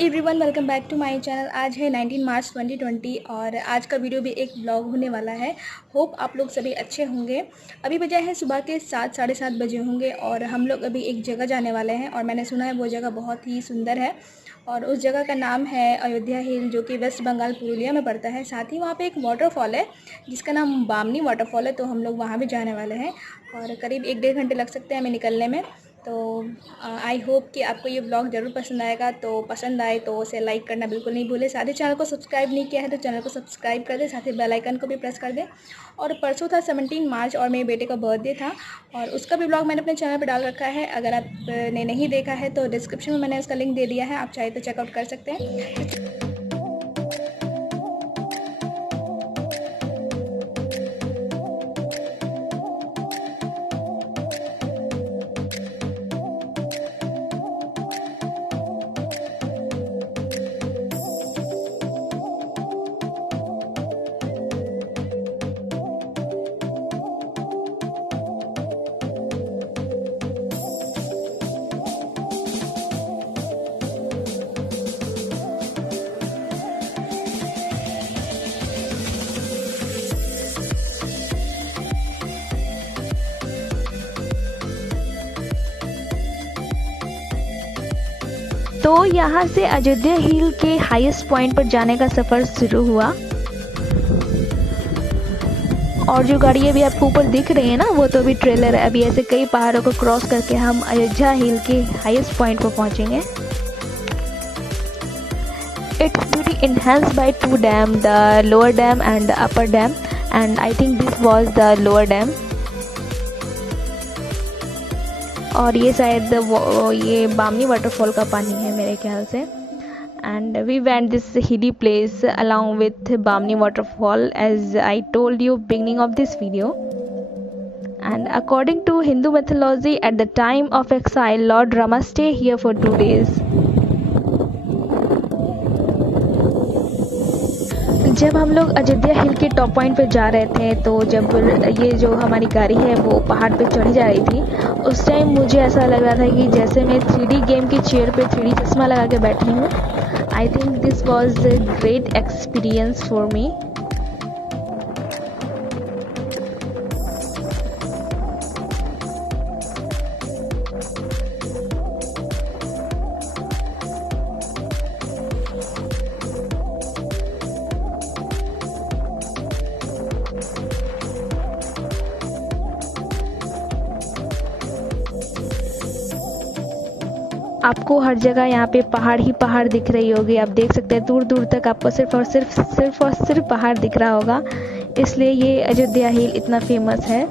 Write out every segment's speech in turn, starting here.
Everyone, welcome back to my channel. आज है 19 मार्च 2020 और आज का वीडियो भी एक ब्लॉग होने वाला है। होप आप लोग सभी अच्छे होंगे। अभी बजे हैं सुबह के 7 साढ़े 7 बजे होंगे और हम लोग अभी एक जगह जाने वाले हैं और मैंने सुना है वो जगह बहुत ही सुंदर है और उस जगह का नाम है अयोध्या हिल, जो कि वेस्ट बंगाल पुरुलिया में पड़ता है। साथ ही वहाँ पे एक वाटरफॉल है जिसका नाम बामनी वाटरफॉल है, तो हम लोग वहाँ भी जाने वाले हैं और करीब 1-1.5 घंटे लग सकते हैं हमें निकलने में। तो आई होप कि आपको ये ब्लॉग ज़रूर पसंद आएगा। तो पसंद आए तो उसे लाइक करना बिल्कुल नहीं भूलें। साथ ही चैनल को सब्सक्राइब नहीं किया है तो चैनल को सब्सक्राइब कर दें, साथ ही बेल आइकन को भी प्रेस कर दें। और परसों था 17 मार्च और मेरे बेटे का बर्थडे था और उसका भी ब्लॉग मैंने अपने चैनल पर डाल रखा है। अगर आपने नहीं देखा है तो डिस्क्रिप्शन में मैंने उसका लिंक दे दिया है, आप चाहे तो चेकआउट कर सकते हैं। तो यहाँ से अयोध्या हिल के हाईएस्ट पॉइंट पर जाने का सफ़र शुरू हुआ और जो गाड़ी अभी आपको ऊपर दिख रही है ना, वो तो अभी ट्रेलर है। अभी ऐसे कई पहाड़ों को क्रॉस करके हम अयोध्या हिल के हाईएस्ट पॉइंट पर पहुँचेंगे। Its beauty enhanced by 2 dam, the lower dam and the upper dam, and I think this was the lower dam. और ये शायद ये बामनी वाटरफॉल का पानी है मेरे ख्याल से। And we went this hilly place along with Bamni waterfall as I told you beginning of this video. And according to Hindu mythology, at the time of exile, Lord Rama stay here for 2 days. जब हम लोग अयोध्या हिल के top point पे जा रहे थे, तो जब ये जो हमारी गाड़ी है वो पहाड़ पे चढ़ी जा रही थी, उस टाइम मुझे ऐसा लग रहा था कि जैसे मैं 3D गेम की चेयर पे 3D चश्मा लगा के बैठी हूँ। I think this was a great experience for me. आपको हर जगह यहाँ पे पहाड़ ही पहाड़ दिख रही होगी। आप देख सकते हैं दूर दूर तक आपको सिर्फ और सिर्फ पहाड़ दिख रहा होगा, इसलिए ये अयोध्या हिल इतना फेमस है।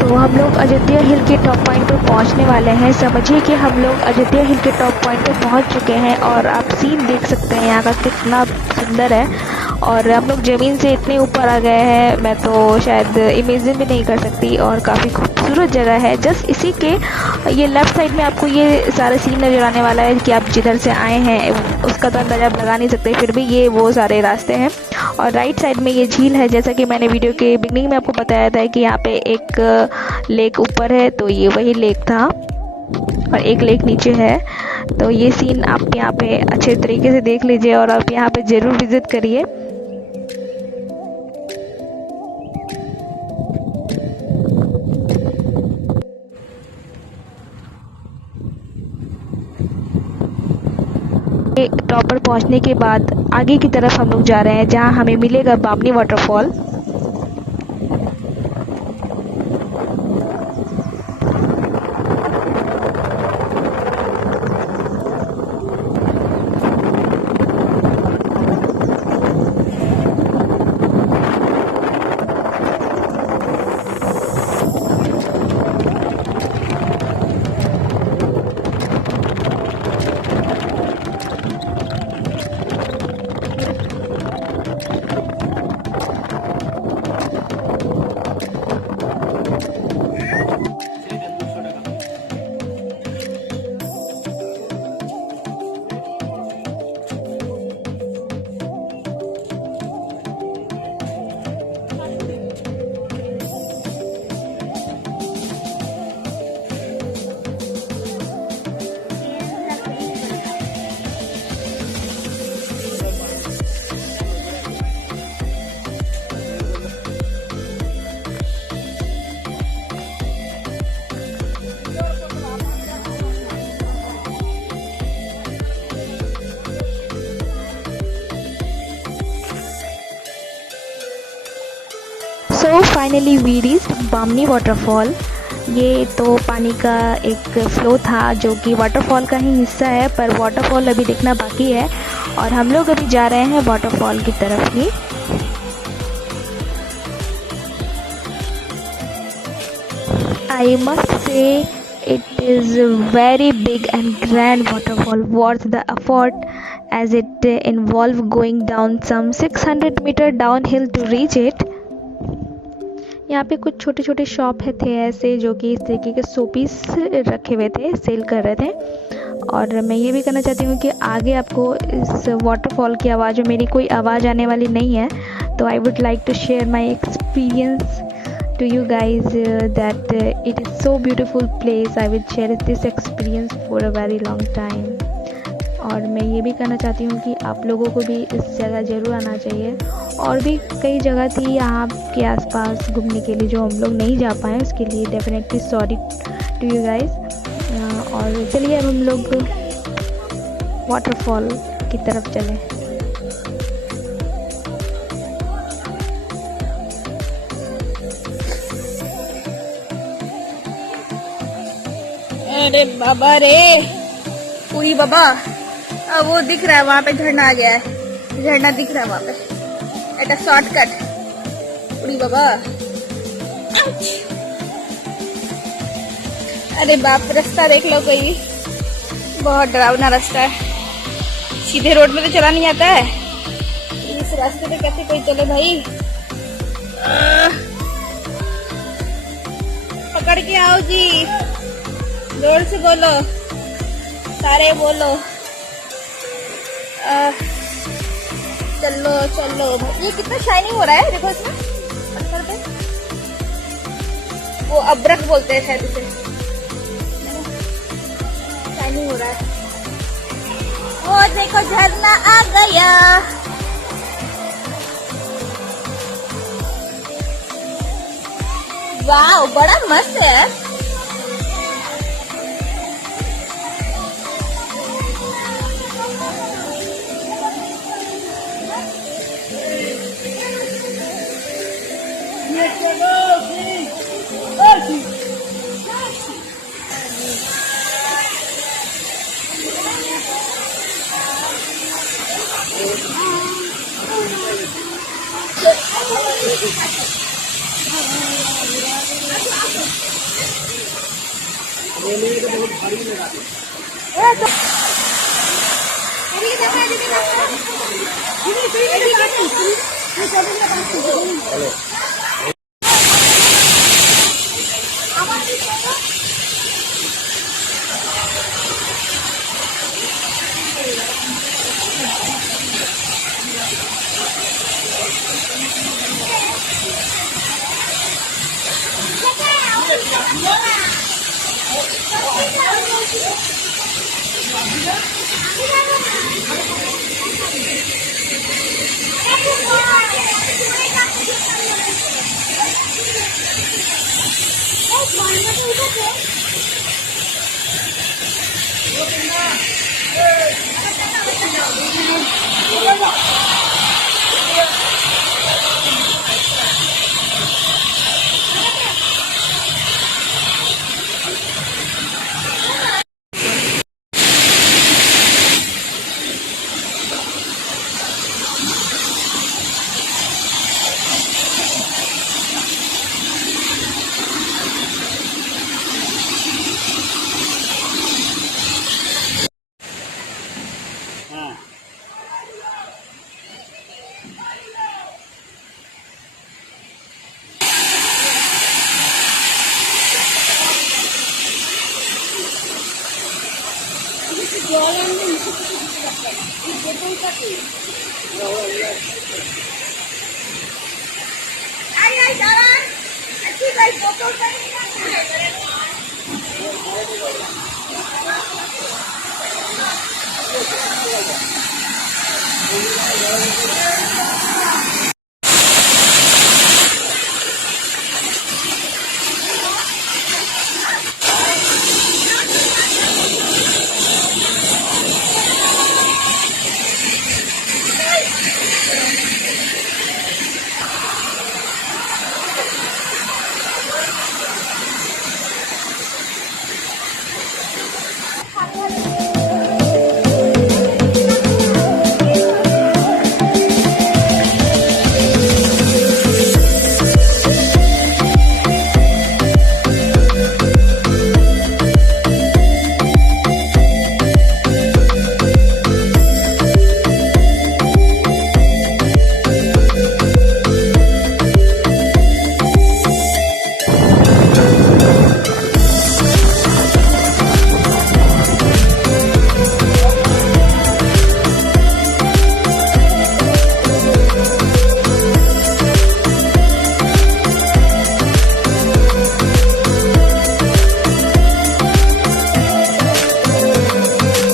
तो हम लोग अयोध्या हिल के टॉप पॉइंट पर पहुंचने वाले हैं। समझिए कि हम लोग अयोध्या हिल के टॉप पॉइंट पर पहुंच चुके हैं और आप सीन देख सकते हैं यहाँ का कितना सुंदर है। और हम लोग ज़मीन से इतने ऊपर आ गए हैं, मैं तो शायद इमेजिन भी नहीं कर सकती। और काफ़ी खूबसूरत जगह है। जस्ट इसी के ये लेफ़्ट साइड में आपको ये सारा सीन नज़र आने वाला है कि आप जिधर से आए हैं उसका तो अंदाज़ा आप लगा नहीं सकते, फिर भी ये वो सारे रास्ते हैं। और राइट साइड में ये झील है, जैसा कि मैंने वीडियो के बिगनिंग में आपको बताया था कि यहाँ पे एक लेक ऊपर है, तो ये वही लेक था और एक लेक नीचे है। तो ये सीन आप यहाँ पे अच्छे तरीके से देख लीजिए और आप यहाँ पे ज़रूर विज़िट करिए। टॉप पर पहुँचने के बाद आगे की तरफ हम लोग जा रहे हैं, जहाँ हमें मिलेगा Bamni waterfall. So finally we reached Bamni waterfall. ये तो पानी का एक फ्लो था जो कि वाटरफॉल का ही हिस्सा है, पर वाटरफॉल अभी देखना बाकी है और हम लोग अभी जा रहे हैं वाटरफॉल की तरफ ही। I must say it is a very big and grand waterfall worth the effort as it involves going down some 600 meter downhill to reach it. यहाँ पे कुछ छोटे छोटे शॉप थे ऐसे जो कि इस तरीके के शोपीस रखे हुए थे, सेल कर रहे थे। और मैं ये भी कहना चाहती हूँ कि आगे आपको इस वाटरफॉल की आवाज़ में मेरी कोई आवाज़ आने वाली नहीं है, तो I would like to share my experience to you guys that it is so beautiful place. I will share this experience for a very long time. और मैं ये भी कहना चाहती हूँ कि आप लोगों को भी इस जगह ज़रूर आना चाहिए। और भी कई जगह थी यहाँ के आसपास घूमने के लिए जो हम लोग नहीं जा पाए, उसके लिए definitely sorry to you guys. और चलिए अब हम लोग वाटरफॉल की तरफ चलें। अरे बाबा रे, पूरी बाबा, अब वो दिख रहा है वहाँ पे, झरना आ गया है, झरना दिख रहा है वहाँ पे। एट अ शॉर्टकट पूरी बाबा। अरे बाप, रास्ता देख लो कोई, बहुत डरावना रास्ता है, सीधे रोड में तो चला नहीं आता है, इस रास्ते पे कैसे कोई चले भाई। पकड़ के आओ जी, जोर से बोलो, सारे बोलो। चलो चलो, ये कितना शाइनिंग हो रहा है, देखो इसमें पत्थर पे, वो अब्रक बोलते हैं शायद इसे, शाइनिंग हो रहा है। वो देखो झरना आ गया। वाह, बड़ा मस्त है।